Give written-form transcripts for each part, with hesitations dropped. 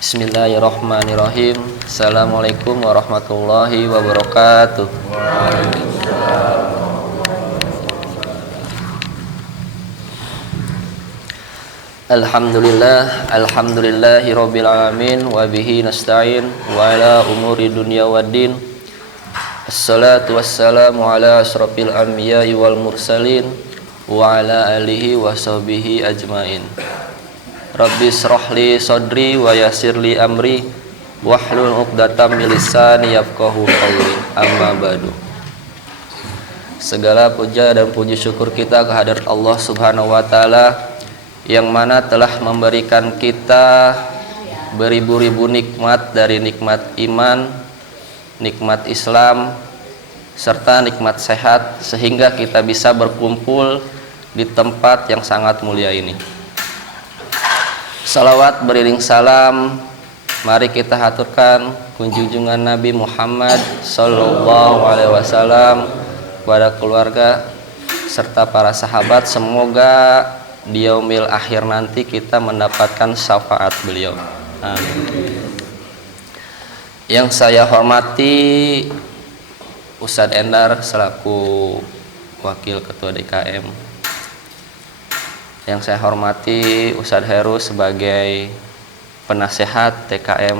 Bismillahirrahmanirrahim. Assalamualaikum warahmatullahi wabarakatuh. Alhamdulillahi rabbil alamin wa bihi nasta'in wa ala umuri dunya waddin. Assalatu wassalamu ala asrofil anbiya'i wal mursalin wa ala alihi wa sahbihi ajmain. Rabbi shrahli sadri wa yassirli amri wahlul 'uqdatam min lisani yafqahu qawli. Amma ba'du. Segala puja dan puji syukur kita kehadirat Allah Subhanahu wa taala yang mana telah memberikan kita beribu-ribu nikmat, dari nikmat iman, nikmat Islam, serta nikmat sehat, sehingga kita bisa berkumpul di tempat yang sangat mulia ini. Salawat beriring salam mari kita haturkan kunjungan Nabi Muhammad sallallahu alaihi wasallam kepada keluarga serta para sahabat. Semoga di yaumil akhir nanti kita mendapatkan syafaat beliau. Amin. Yang saya hormati Ustadz Endar selaku Wakil Ketua DKM. Yang saya hormati Ustadz Heru sebagai penasehat TKM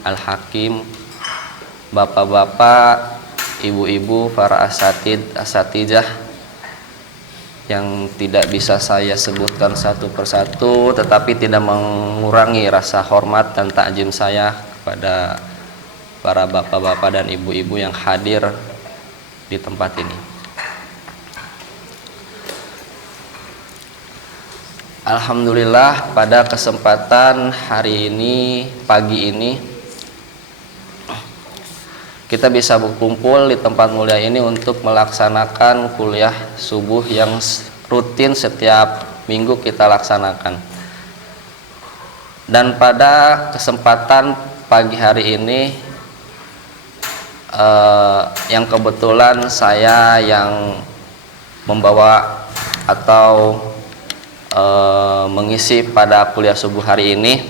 Al-Hakim, bapak-bapak, ibu-ibu, para asatijah yang tidak bisa saya sebutkan satu persatu, tetapi tidak mengurangi rasa hormat dan takjim saya kepada para bapak-bapak dan ibu-ibu yang hadir di tempat ini. Alhamdulillah, pada kesempatan hari ini, pagi ini, kita bisa berkumpul di tempat mulia ini untuk melaksanakan kuliah subuh yang rutin setiap minggu kita laksanakan. Dan pada kesempatan pagi hari ini, yang kebetulan saya yang membawa atau mengisi pada kuliah subuh hari ini,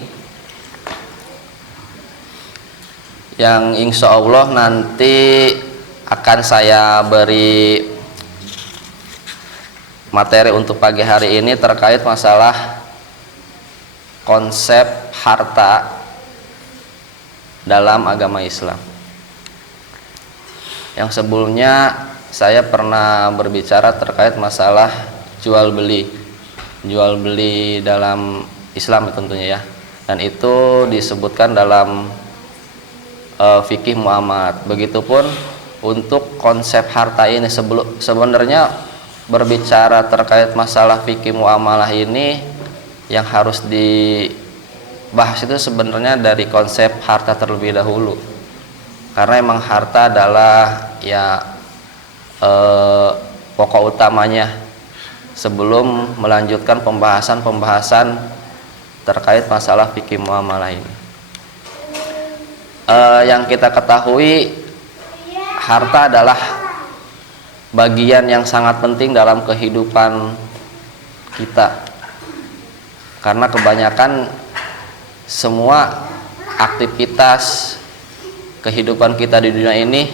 yang insya Allah nanti akan saya beri materi untuk pagi hari ini terkait masalah konsep harta dalam agama Islam. Yang sebelumnya saya pernah berbicara terkait masalah jual beli dalam Islam tentunya ya, dan itu disebutkan dalam fikih muamalat. Begitupun untuk konsep harta ini, sebenarnya berbicara terkait masalah fikih muamalah ini yang harus dibahas itu sebenarnya dari konsep harta terlebih dahulu, karena emang harta adalah ya pokok utamanya sebelum melanjutkan pembahasan terkait masalah fikih muamalah ini. Yang kita ketahui, harta adalah bagian yang sangat penting dalam kehidupan kita, karena kebanyakan semua aktivitas kehidupan kita di dunia ini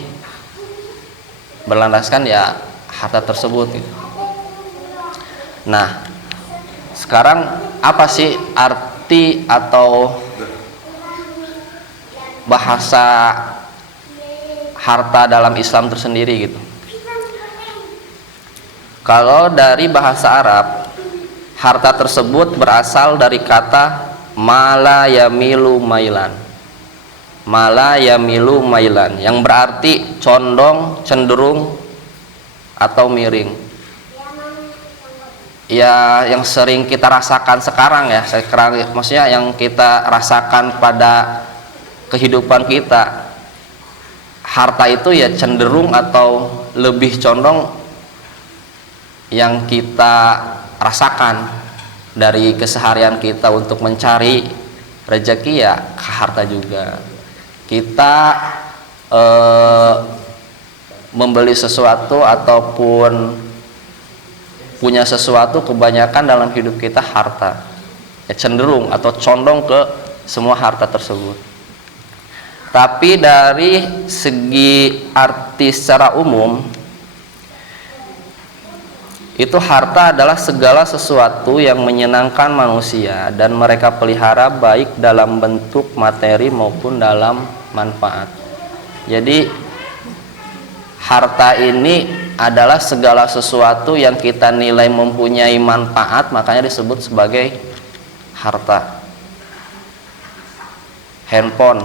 berlandaskan ya harta tersebut gitu. Nah, sekarang apa sih arti atau bahasa harta dalam Islam tersendiri gitu? Kalau dari bahasa Arab, harta tersebut berasal dari kata mala yamilu mailan. Mala yamilu mailan yang berarti condong, cenderung atau miring. Ya, yang sering kita rasakan sekarang ya, maksudnya yang kita rasakan pada kehidupan kita, harta itu ya cenderung atau lebih condong yang kita rasakan dari keseharian kita untuk mencari rezeki, ya harta juga. Kita membeli sesuatu ataupun punya sesuatu, kebanyakan dalam hidup kita harta ya cenderung atau condong ke semua harta tersebut. Tapi dari segi arti secara umum, itu harta adalah segala sesuatu yang menyenangkan manusia dan mereka pelihara baik dalam bentuk materi maupun dalam manfaat. Jadi harta ini adalah segala sesuatu yang kita nilai mempunyai manfaat, makanya disebut sebagai harta. Handphone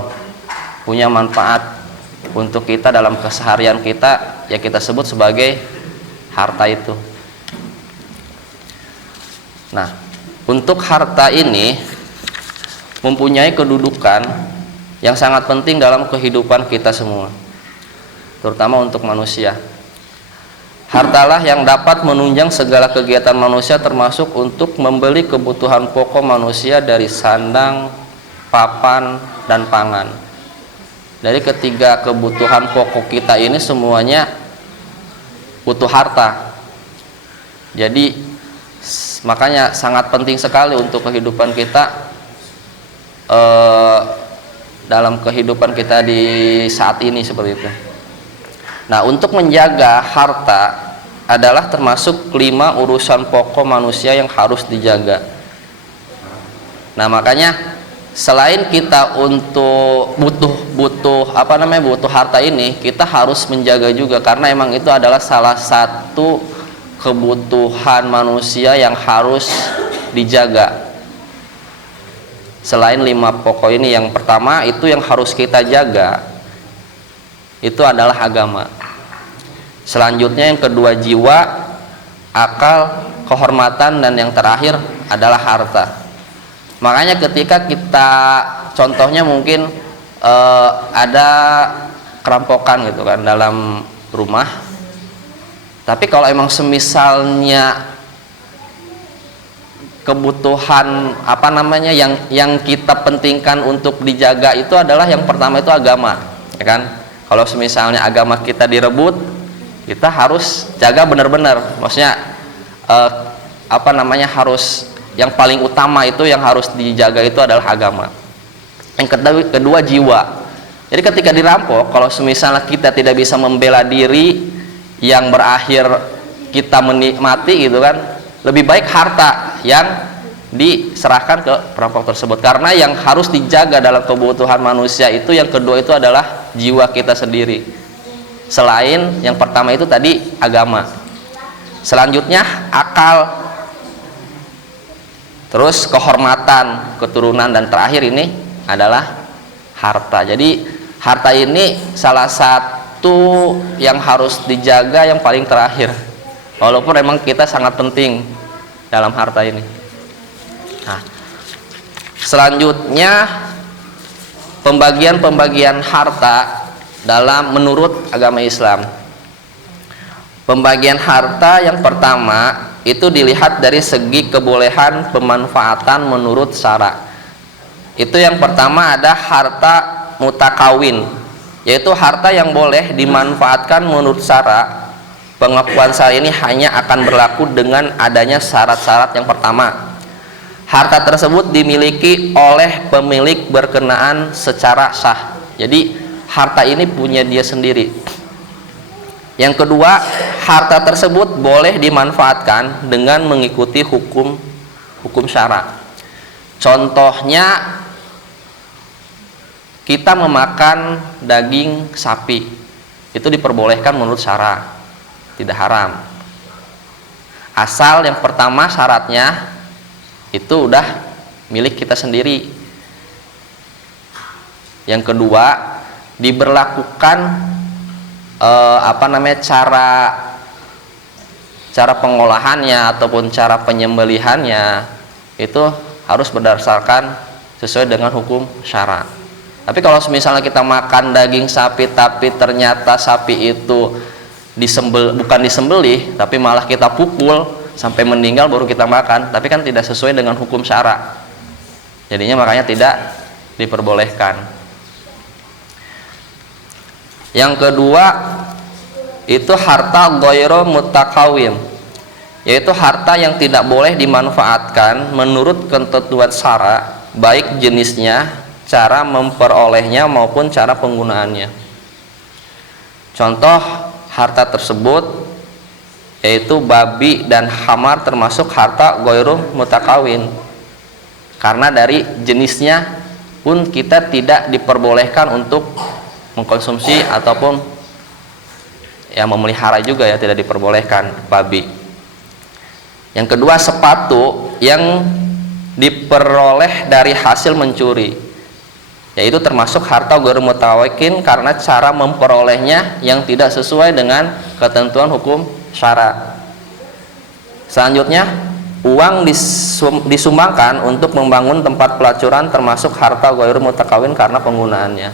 punya manfaat untuk kita dalam keseharian kita, ya kita sebut sebagai harta itu. Nah, untuk harta ini mempunyai kedudukan yang sangat penting dalam kehidupan kita semua, terutama untuk manusia. Hartalah yang dapat menunjang segala kegiatan manusia, termasuk untuk membeli kebutuhan pokok manusia dari sandang, papan, dan pangan. Dari ketiga kebutuhan pokok kita ini semuanya butuh harta. Jadi makanya sangat penting sekali untuk kehidupan kita, dalam kehidupan kita di saat ini seperti itu. Nah, untuk menjaga harta adalah termasuk 5 urusan pokok manusia yang harus dijaga. Nah, makanya selain kita untuk butuh harta ini, kita harus menjaga juga, karena emang itu adalah salah satu kebutuhan manusia yang harus dijaga. Selain 5 pokok ini, yang pertama itu yang harus kita jaga itu adalah agama. Selanjutnya yang kedua jiwa, akal, kehormatan, dan yang terakhir adalah harta. Makanya ketika kita, contohnya mungkin ada kerampokan gitu kan dalam rumah, tapi kalau emang semisalnya kebutuhan yang kita pentingkan untuk dijaga itu adalah yang pertama itu agama, ya kan? Kalau semisalnya agama kita direbut, kita harus jaga benar-benar, maksudnya harus, yang paling utama itu yang harus dijaga itu adalah agama. Yang kedua jiwa. Jadi ketika dirampok, kalau misalnya kita tidak bisa membela diri, yang berakhir kita menikmati gitu kan, lebih baik harta yang diserahkan ke perampok tersebut. Karena yang harus dijaga dalam kebutuhan manusia itu yang kedua itu adalah jiwa kita sendiri. Selain yang pertama itu tadi agama. Selanjutnya akal, terus kehormatan, keturunan, dan terakhir ini adalah harta. Jadi harta ini salah satu yang harus dijaga yang paling terakhir, walaupun memang kita sangat penting dalam harta ini. Nah, selanjutnya pembagian harta menurut agama Islam. Pembagian harta yang pertama itu dilihat dari segi kebolehan pemanfaatan menurut syara. Itu yang pertama ada harta mutakawin, yaitu harta yang boleh dimanfaatkan menurut syara. Pengakuan syara ini hanya akan berlaku dengan adanya syarat-syarat. Yang pertama, harta tersebut dimiliki oleh pemilik berkenaan secara sah. Jadi harta ini punya dia sendiri. Yang kedua, harta tersebut boleh dimanfaatkan dengan mengikuti hukum syara. Contohnya, kita memakan daging sapi, itu diperbolehkan menurut syara, tidak haram. Asal yang pertama syaratnya itu udah milik kita sendiri. Yang kedua, diberlakukan cara pengolahannya ataupun cara penyembelihannya itu harus berdasarkan sesuai dengan hukum syara. Tapi kalau misalnya kita makan daging sapi tapi ternyata sapi itu bukan disembelih, tapi malah kita pukul sampai meninggal baru kita makan, tapi kan tidak sesuai dengan hukum syara. Jadinya makanya tidak diperbolehkan. Yang kedua itu harta ghairu mutakawin, yaitu harta yang tidak boleh dimanfaatkan menurut ketentuan syara baik jenisnya, cara memperolehnya maupun cara penggunaannya. Contoh harta tersebut yaitu babi dan khamar termasuk harta ghairu mutakawin, karena dari jenisnya pun kita tidak diperbolehkan untuk mengkonsumsi ataupun ya memelihara juga, ya tidak diperbolehkan babi. Yang kedua, sepatu yang diperoleh dari hasil mencuri, yaitu termasuk harta ghairu mutawakin karena cara memperolehnya yang tidak sesuai dengan ketentuan hukum syara. Selanjutnya, uang disumbangkan untuk membangun tempat pelacuran termasuk harta ghairu mutakawin karena penggunaannya.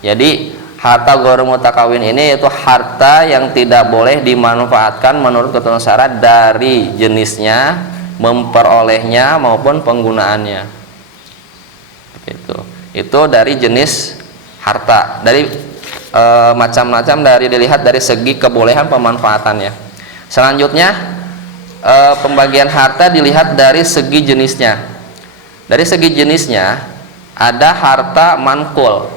Jadi harta ghairu mutakawin ini yaitu harta yang tidak boleh dimanfaatkan menurut ketentuan syara dari jenisnya, memperolehnya maupun penggunaannya. Itu dari jenis harta. Dari macam-macam dari dilihat dari segi kebolehan pemanfaatannya. Selanjutnya pembagian harta dilihat dari segi jenisnya. Dari segi jenisnya ada harta manqul.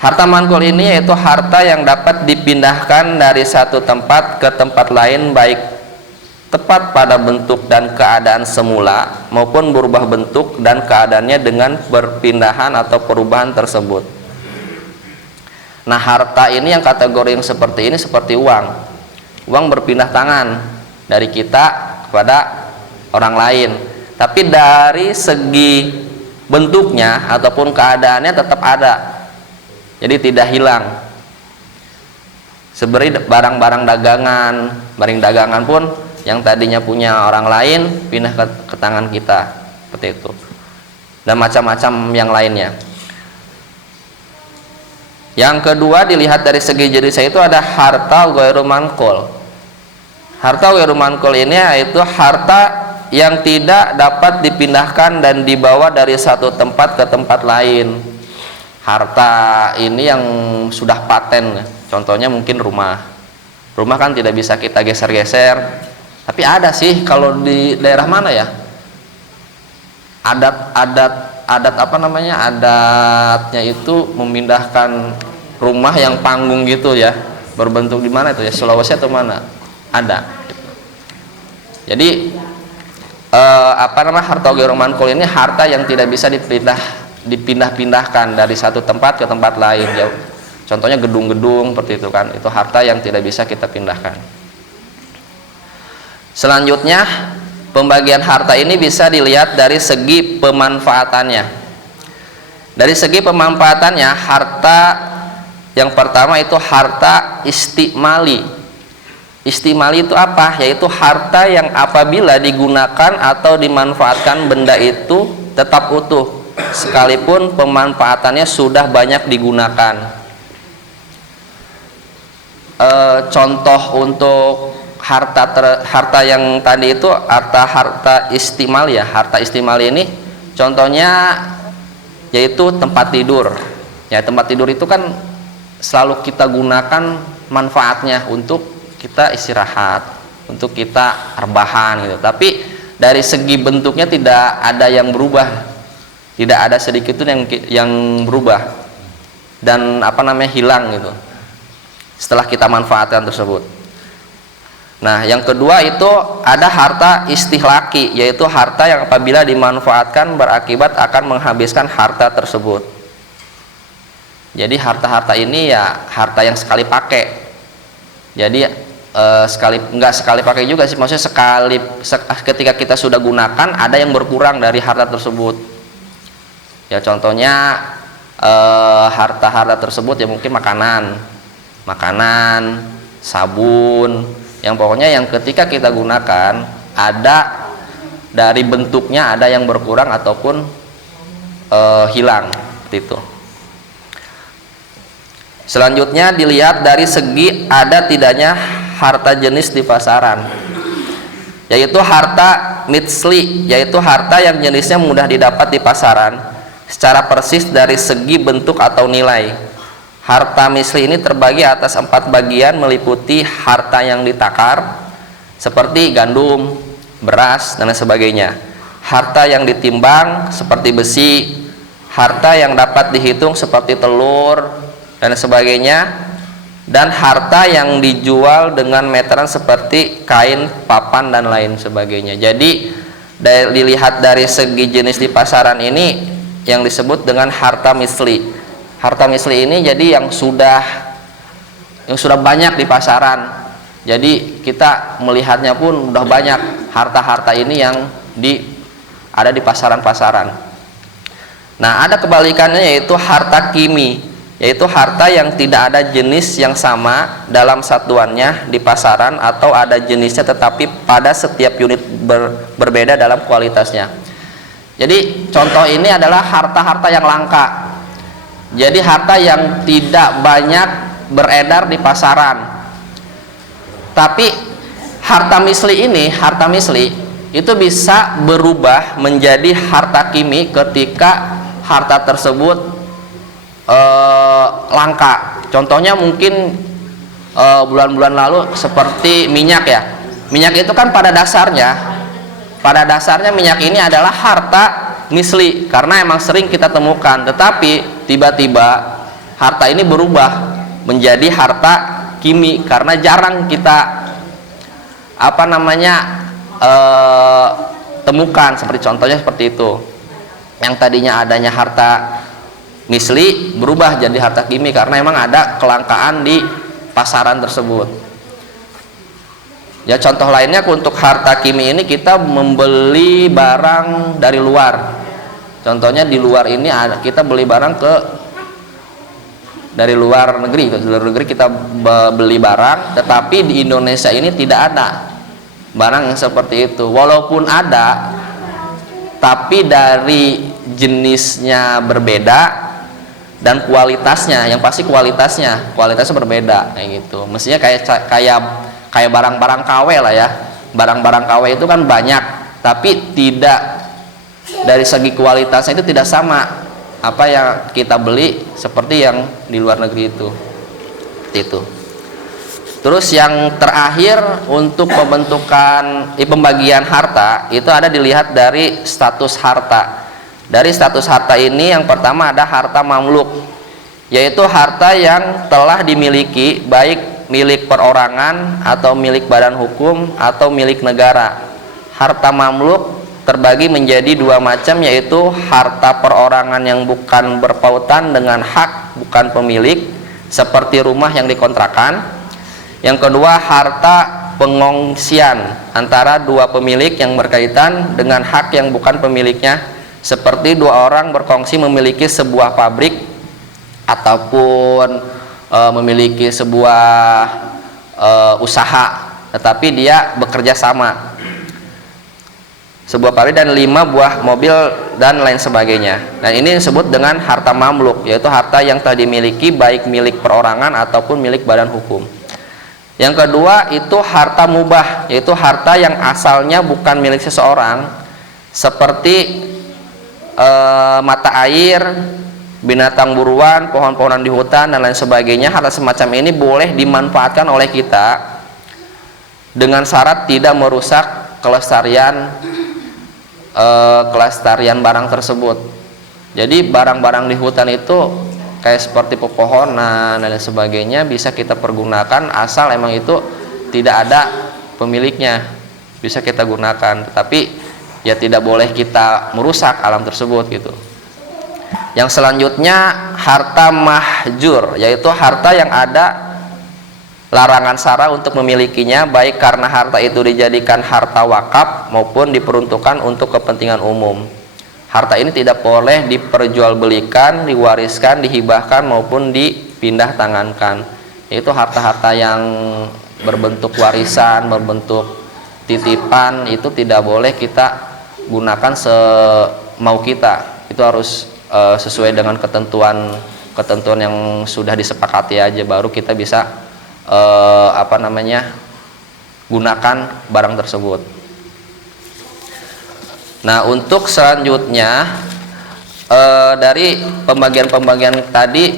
Harta manqul ini yaitu harta yang dapat dipindahkan dari satu tempat ke tempat lain, baik tepat pada bentuk dan keadaan semula maupun berubah bentuk dan keadaannya dengan perpindahan atau perubahan tersebut. Nah, harta ini yang kategori yang seperti ini seperti uang. Uang berpindah tangan dari kita kepada orang lain, tapi dari segi bentuknya ataupun keadaannya tetap ada, jadi tidak hilang. Seperti barang-barang dagangan, barang dagangan pun yang tadinya punya orang lain pindah ke tangan kita, seperti itu, dan macam-macam yang lainnya. Yang kedua dilihat dari segi jenisnya itu ada harta ghairu manqul. Harta ghairu manqul ini yaitu harta yang tidak dapat dipindahkan dan dibawa dari satu tempat ke tempat lain. Harta ini yang sudah paten, contohnya mungkin rumah. Rumah kan tidak bisa kita geser-geser. Tapi ada sih kalau di daerah mana ya, adat apa namanya, adatnya itu memindahkan rumah yang panggung gitu ya, berbentuk di mana itu ya, Sulawesi atau mana ada. Jadi apa namanya, harta ghairu manqul ini harta yang tidak bisa dipindah-pindahkan dari satu tempat ke tempat lain ya. Contohnya gedung-gedung seperti itu kan, itu harta yang tidak bisa kita pindahkan. Selanjutnya, pembagian harta ini bisa dilihat dari segi pemanfaatannya. Dari segi pemanfaatannya, harta yang pertama itu harta istimali. Istimali itu apa? Yaitu harta yang apabila digunakan atau dimanfaatkan benda itu tetap utuh, sekalipun pemanfaatannya sudah banyak digunakan. Contoh untuk harta yang tadi itu harta istimal ya. Harta istimal ini contohnya yaitu tempat tidur. Ya, tempat tidur itu kan selalu kita gunakan manfaatnya untuk kita istirahat, untuk kita rebahan gitu. Tapi dari segi bentuknya tidak ada yang berubah. Tidak ada sedikit pun yang berubah dan apa namanya hilang gitu setelah kita manfaatkan tersebut. Nah, yang kedua itu ada harta istihlaki, yaitu harta yang apabila dimanfaatkan berakibat akan menghabiskan harta tersebut. Jadi harta-harta ini ya harta yang sekali pakai. Jadi nggak sekali pakai juga sih, maksudnya ketika kita sudah gunakan ada yang berkurang dari harta tersebut. Ya contohnya harta-harta tersebut ya mungkin makanan, sabun, yang pokoknya yang ketika kita gunakan ada dari bentuknya ada yang berkurang ataupun hilang, seperti itu. Selanjutnya dilihat dari segi ada tidaknya harta jenis di pasaran, yaitu harta mitsli, yaitu harta yang jenisnya mudah didapat di pasaran secara persis dari segi bentuk atau nilai. Harta misli ini terbagi atas 4 bagian meliputi harta yang ditakar seperti gandum, beras, dan sebagainya. harta yang ditimbang seperti besi, harta yang dapat dihitung seperti telur dan sebagainya, dan harta yang dijual dengan meteran seperti kain, papan dan lain sebagainya. Jadi dilihat dari segi jenis di pasaran ini yang disebut dengan harta misli. Harta misli ini jadi yang sudah banyak di pasaran. Jadi kita melihatnya pun udah banyak harta-harta ini yang ada di pasaran-pasaran. Nah, ada kebalikannya yaitu harta kimi, yaitu harta yang tidak ada jenis yang sama dalam satuannya di pasaran atau ada jenisnya tetapi pada setiap unit berbeda dalam kualitasnya. Jadi contoh ini adalah harta-harta yang langka. Jadi harta yang tidak banyak beredar di pasaran. Tapi harta misli itu bisa berubah menjadi harta kimi ketika harta tersebut langka. Contohnya mungkin bulan-bulan lalu seperti minyak ya. Minyak itu kan pada dasarnya minyak ini adalah harta misli karena emang sering kita temukan. Tetapi tiba-tiba harta ini berubah menjadi harta kimi karena jarang kita temukan. Seperti contohnya seperti itu, yang tadinya adanya harta misli berubah jadi harta kimi karena emang ada kelangkaan di pasaran tersebut. Ya, contoh lainnya untuk harta kimi ini kita membeli barang dari luar. Contohnya di luar ini kita beli barang dari luar negeri kita beli barang, tetapi di Indonesia ini tidak ada barang yang seperti itu. Walaupun ada, tapi dari jenisnya berbeda dan kualitasnya, yang pasti kualitasnya berbeda kayak gitu. Mestinya kayak barang-barang KW lah ya. Barang-barang KW itu kan banyak, tapi tidak dari segi kualitasnya itu tidak sama apa yang kita beli seperti yang di luar negeri itu. Terus yang terakhir untuk pembagian harta itu ada dilihat dari status harta. Dari status harta ini yang pertama ada harta mamluk, yaitu harta yang telah dimiliki baik milik perorangan atau milik badan hukum atau milik negara. Harta mamluk terbagi menjadi dua macam, yaitu harta perorangan yang bukan berpautan dengan hak bukan pemilik seperti rumah yang dikontrakan. Yang kedua, harta pengongsian antara dua pemilik yang berkaitan dengan hak yang bukan pemiliknya, seperti dua orang berkongsi memiliki sebuah pabrik ataupun memiliki sebuah usaha, tetapi dia bekerja sama, sebuah pabrik dan 5 buah mobil dan lain sebagainya. Nah, ini disebut dengan harta mamluk, yaitu harta yang telah dimiliki baik milik perorangan ataupun milik badan hukum. Yang kedua itu harta mubah, yaitu harta yang asalnya bukan milik seseorang, seperti mata air, binatang buruan, pohon-pohonan di hutan dan lain sebagainya. Harta semacam ini boleh dimanfaatkan oleh kita dengan syarat tidak merusak kelestarian barang tersebut. Jadi barang-barang di hutan itu kayak seperti pepohonan dan lain sebagainya bisa kita pergunakan asal emang itu tidak ada pemiliknya, bisa kita gunakan, tetapi ya tidak boleh kita merusak alam tersebut gitu. Yang selanjutnya harta mahjur, yaitu harta yang ada larangan syara untuk memilikinya, baik karena harta itu dijadikan harta wakaf maupun diperuntukkan untuk kepentingan umum. Harta ini tidak boleh diperjualbelikan, diwariskan, dihibahkan maupun dipindah tangankan. Itu harta-harta yang berbentuk warisan, berbentuk titipan, itu tidak boleh kita gunakan semau kita. Itu harus sesuai dengan ketentuan yang sudah disepakati aja, baru kita bisa gunakan barang tersebut. Nah, untuk selanjutnya dari pembagian-pembagian tadi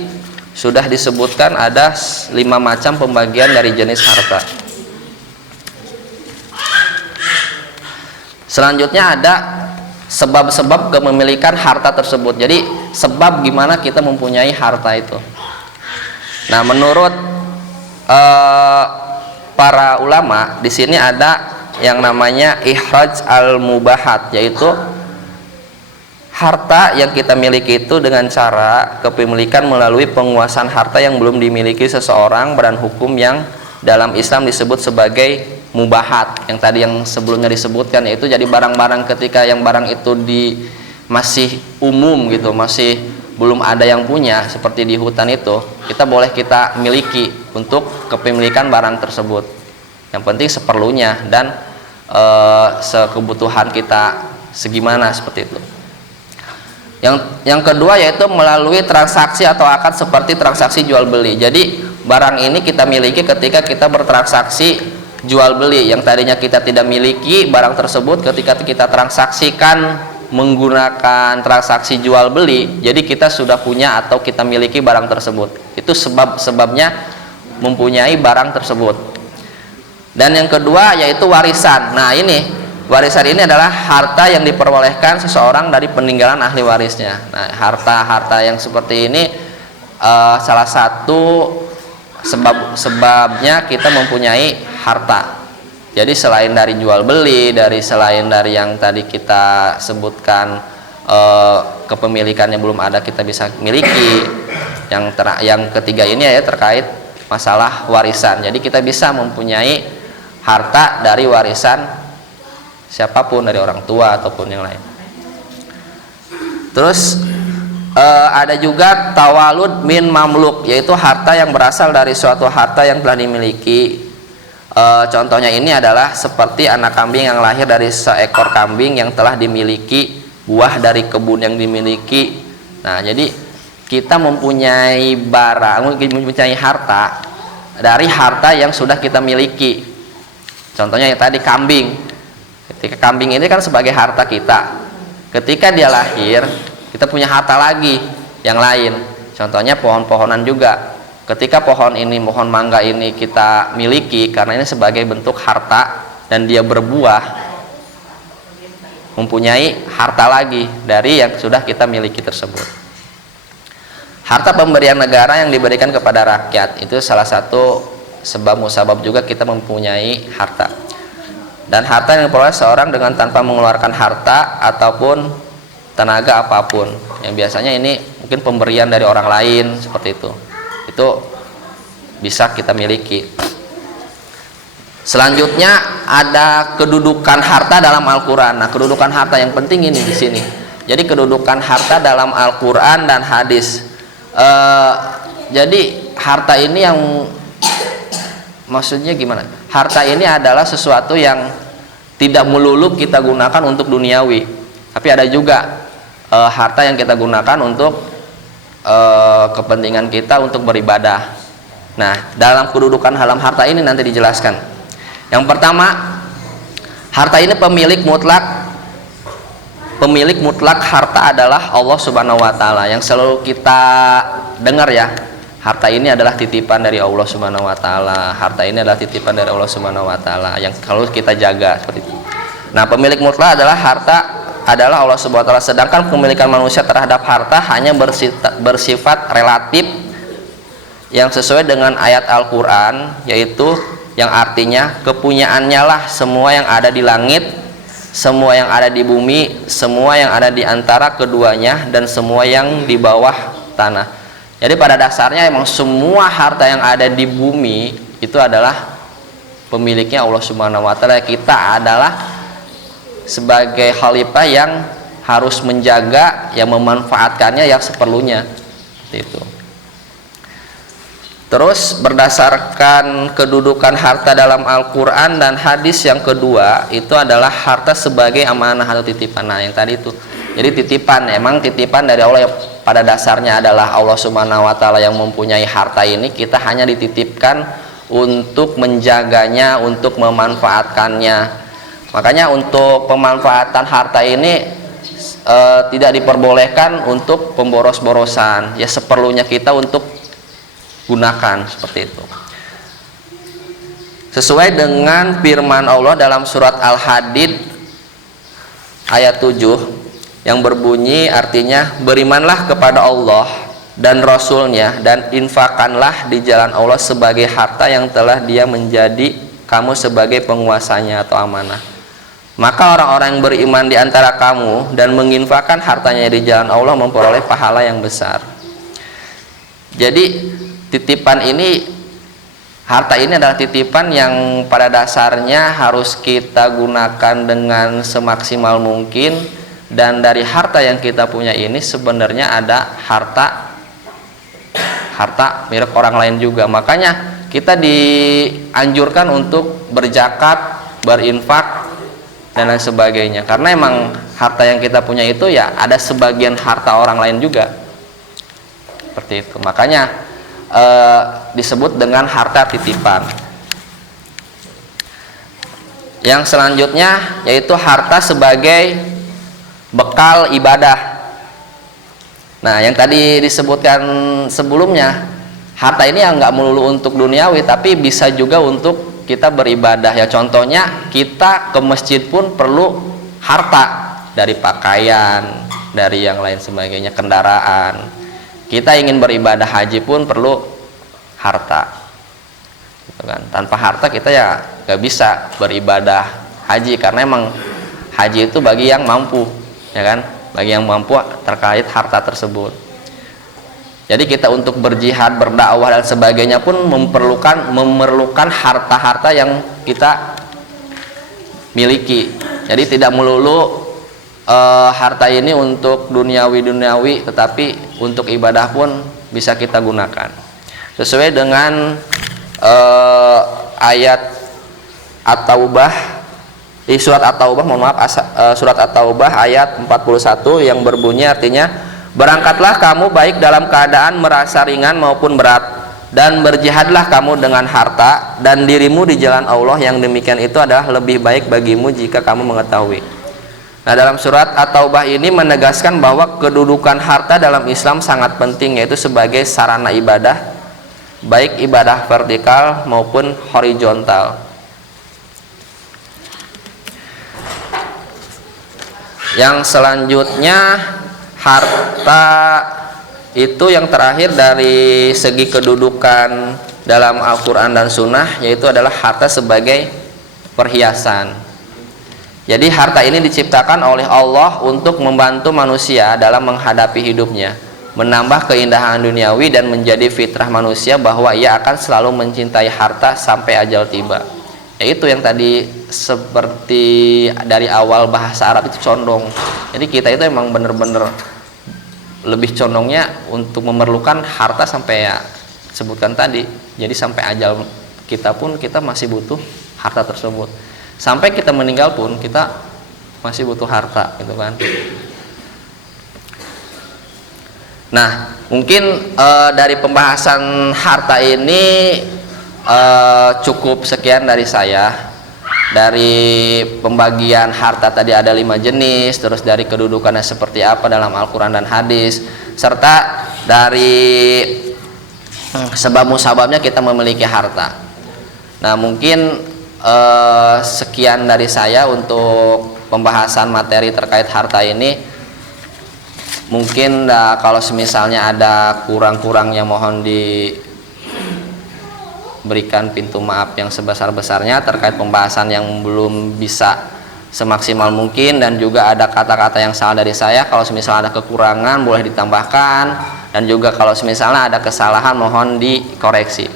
sudah disebutkan ada 5 macam pembagian dari jenis harta. Selanjutnya ada sebab-sebab kepemilikan harta tersebut. Jadi sebab gimana kita mempunyai harta itu. Nah, menurut para ulama di sini ada yang namanya ikhraj al-mubahat, yaitu harta yang kita miliki itu dengan cara kepemilikan melalui penguasaan harta yang belum dimiliki seseorang, badan hukum yang dalam Islam disebut sebagai mubahat, yang tadi yang sebelumnya disebutkan, yaitu jadi barang-barang ketika yang barang itu masih umum gitu, masih belum ada yang punya, seperti di hutan itu, kita boleh kita miliki untuk kepemilikan barang tersebut. Yang penting seperlunya dan sekebutuhan kita segimana, seperti itu. Yang kedua yaitu melalui transaksi atau akad seperti transaksi jual beli. Jadi barang ini kita miliki ketika kita bertransaksi jual beli. Yang tadinya kita tidak miliki barang tersebut, ketika kita transaksikan menggunakan transaksi jual beli, jadi kita sudah punya atau kita miliki barang tersebut. Itu sebabnya mempunyai barang tersebut. Dan yang kedua yaitu warisan. Nah, warisan ini adalah harta yang diperolehkan seseorang dari peninggalan ahli warisnya. Nah, harta-harta yang seperti ini salah satu sebabnya kita mempunyai harta. Jadi selain dari jual beli, selain dari yang tadi kita sebutkan kepemilikannya belum ada kita bisa miliki. Yang ketiga ini ya terkait masalah warisan. Jadi kita bisa mempunyai harta dari warisan siapapun, dari orang tua ataupun yang lain. Terus ada juga tawalud min mamluk, yaitu harta yang berasal dari suatu harta yang telah dimiliki. Contohnya ini adalah seperti anak kambing yang lahir dari seekor kambing yang telah dimiliki, buah dari kebun yang dimiliki. Nah, jadi kita mempunyai barang, mempunyai harta dari harta yang sudah kita miliki. Contohnya yang tadi kambing. Ketika kambing ini kan sebagai harta kita, ketika dia lahir kita punya harta lagi yang lain. Contohnya pohon-pohonan juga. Ketika pohon mangga ini kita miliki karena ini sebagai bentuk harta dan dia berbuah, mempunyai harta lagi dari yang sudah kita miliki tersebut. Harta pemberian negara yang diberikan kepada rakyat itu salah satu sebab musabab juga kita mempunyai harta. Dan harta yang diperoleh seorang dengan tanpa mengeluarkan harta ataupun tenaga apapun, yang biasanya ini mungkin pemberian dari orang lain, seperti itu bisa kita miliki. Selanjutnya ada kedudukan harta dalam Al-Quran. Nah, kedudukan harta yang penting ini di sini. Jadi kedudukan harta dalam Al-Quran dan hadis. Jadi harta ini yang maksudnya gimana? Harta ini adalah sesuatu yang tidak melulu kita gunakan untuk duniawi, tapi ada juga harta yang kita gunakan untuk kepentingan kita untuk beribadah. Nah, dalam kedudukan dalam harta ini nanti dijelaskan. Yang pertama, harta ini pemilik mutlak harta adalah Allah Subhanahu wa taala. Yang selalu kita dengar ya, harta ini adalah titipan dari Allah Subhanahu wa taala. Harta ini adalah titipan dari Allah Subhanahu wa taala yang kalau kita jaga, seperti itu. Nah, pemilik mutlak adalah harta adalah Allah Subhanahu wa taala, sedangkan kepemilikan manusia terhadap harta hanya bersifat relatif yang sesuai dengan ayat Al-Qur'an, yaitu yang artinya kepunyaannya lah semua yang ada di langit, semua yang ada di bumi, semua yang ada di antara keduanya, dan semua yang di bawah tanah. Jadi pada dasarnya emang semua harta yang ada di bumi itu adalah pemiliknya Allah Subhanahu wa taala. Kita adalah sebagai khalifah yang harus menjaga, yang memanfaatkannya yang seperlunya. Seperti itu. Terus berdasarkan kedudukan harta dalam Al-Quran dan hadis, yang kedua itu adalah harta sebagai amanah atau titipan. Nah, yang tadi itu, jadi titipan, emang titipan dari Allah yang pada dasarnya adalah Allah Subhanahu wa taala yang mempunyai harta ini. Kita hanya dititipkan untuk menjaganya, untuk memanfaatkannya. Makanya untuk pemanfaatan harta ini tidak diperbolehkan untuk pemboros-borosan. Ya seperlunya kita untuk gunakan, seperti itu. Sesuai dengan firman Allah dalam surat Al-Hadid ayat 7 yang berbunyi artinya berimanlah kepada Allah dan Rasulnya dan infakkanlah di jalan Allah sebagai harta yang telah Dia menjadi kamu sebagai penguasanya atau amanah. Maka orang-orang yang beriman di antara kamu dan menginfakkan hartanya di jalan Allah memperoleh pahala yang besar. Jadi titipan ini, harta ini adalah titipan yang pada dasarnya harus kita gunakan dengan semaksimal mungkin. Dan dari harta yang kita punya ini sebenarnya ada harta milik orang lain juga. Makanya kita dianjurkan untuk berzakat, berinfak dan lain sebagainya, karena emang harta yang kita punya itu ya ada sebagian harta orang lain juga, seperti itu. Makanya disebut dengan harta titipan. Yang selanjutnya yaitu harta sebagai bekal ibadah. Nah, yang tadi disebutkan sebelumnya, harta ini yang nggak melulu untuk duniawi, tapi bisa juga untuk kita beribadah. Ya contohnya kita ke masjid pun perlu harta, dari pakaian, dari yang lain sebagainya, kendaraan. Kita ingin beribadah haji pun perlu harta, gitu kan. Tanpa harta kita ya nggak bisa beribadah haji, karena emang haji itu bagi yang mampu, ya kan, bagi yang mampu terkait harta tersebut. Jadi kita untuk berjihad, berdakwah dan sebagainya pun memerlukan harta-harta yang kita miliki. Jadi tidak melulu harta ini untuk duniawi, tetapi untuk ibadah pun bisa kita gunakan. Sesuai dengan ayat At-Taubah, di surat At-Taubah, surat At-Taubah ayat 41 yang berbunyi artinya, berangkatlah kamu baik dalam keadaan merasa ringan maupun berat, dan berjihadlah kamu dengan harta dan dirimu di jalan Allah, yang demikian itu adalah lebih baik bagimu jika kamu mengetahui. Nah, dalam surat At-Taubah ini menegaskan bahwa kedudukan harta dalam Islam sangat penting, yaitu sebagai sarana ibadah, baik ibadah vertikal maupun horizontal. Yang selanjutnya, harta itu yang terakhir dari segi kedudukan dalam Al-Quran dan Sunnah, yaitu adalah harta sebagai perhiasan. Jadi harta ini diciptakan oleh Allah untuk membantu manusia dalam menghadapi hidupnya, menambah keindahan duniawi, dan menjadi fitrah manusia bahwa ia akan selalu mencintai harta sampai ajal tiba. Yaitu yang tadi seperti dari awal bahasa Arab itu condong. Jadi kita itu emang bener-bener lebih condongnya untuk memerlukan harta sampai ya sebutkan tadi. Jadi sampai ajal kita pun kita masih butuh harta tersebut. Sampai kita meninggal pun kita masih butuh harta, gitu kan. Nah, mungkin dari pembahasan harta ini cukup sekian dari saya. Dari pembagian harta tadi ada 5 jenis, terus dari kedudukannya seperti apa dalam Al-Quran dan hadis, serta dari sebab musababnya kita memiliki harta. Nah, mungkin sekian dari saya untuk pembahasan materi terkait harta ini. Mungkin kalau semisalnya ada kurang-kurangnya mohon berikan pintu maaf yang sebesar-besarnya terkait pembahasan yang belum bisa semaksimal mungkin, dan juga ada kata-kata yang salah dari saya. Kalau misalnya ada kekurangan boleh ditambahkan, dan juga kalau misalnya ada kesalahan mohon dikoreksi.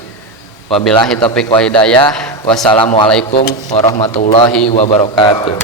Wabillahi taufiq wa hidayah. Wassalamualaikum warahmatullahi wabarakatuh.